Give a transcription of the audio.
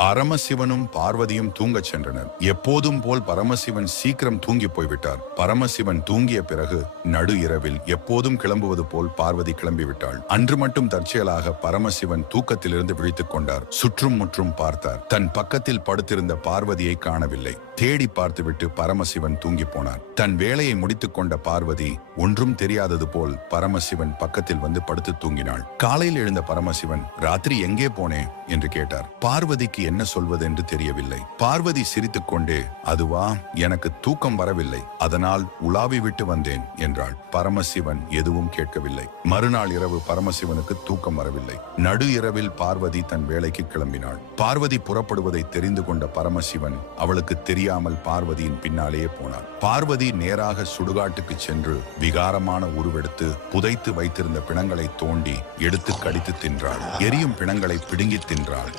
பரமசிவனும் பார்வதியும் தூங்கச் சென்றனர். எப்போதும் போல் பரமசிவன் சீக்கிரம் தூங்கி போய்விட்டார். பரமசிவன் தூங்கிய பிறகு நடு இரவில் எப்போதும் கிளம்புவது போல் பார்வதி கிளம்பிவிட்டாள். அன்று மட்டும் தற்செயலாக பரமசிவன் தூக்கத்திலிருந்து விழித்துக் கொண்டார். சுற்றும் முற்றும் பார்த்தார். தன் பக்கத்தில் படுத்திருந்த பார்வதியை காணவில்லை. தேடி பார்த்துவிட்டு பரமசிவன் தூங்கி போனார். தன் வேலையை முடித்துக் கொண்ட பார்வதி ஒன்றும் தெரியாதது போல் பரமசிவன் பக்கத்தில் வந்து படுத்து தூங்கினாள். காலையில் எழுந்த பரமசிவன், ராத்திரி எங்கே போனே என்று கேட்டார். பார்வதிக்கு என்ன சொல்வது என்று தெரியவில்லை. பார்வதி சிரித்துக் கொண்டே, அதுவா, எனக்கு தூக்கம் வரவில்லை, அதனால் உலாவி விட்டு வந்தேன் என்றாள். பரமசிவன் எதுவும் கேட்கவில்லை. மறுநாள் இரவு பரமசிவனுக்கு தூக்கம் வரவில்லை. நடு இரவில் பார்வதி தன் வேலைக்கு கிளம்பினாள். பார்வதி புறப்படுவதை தெரிந்து கொண்ட பரமசிவன் அவளுக்கு தெரியாமல் பார்வதியின் பின்னாலேயே போனார். பார்வதி நேராக சுடுகாட்டுக்கு சென்று விகாரமான உருவெடுத்து புதைத்து வைத்திருந்த பிணங்களை தோண்டி எடுத்து கடித்து தின்றாள். எரியும் பிணங்களை பிடுங்கி தின்றாள்.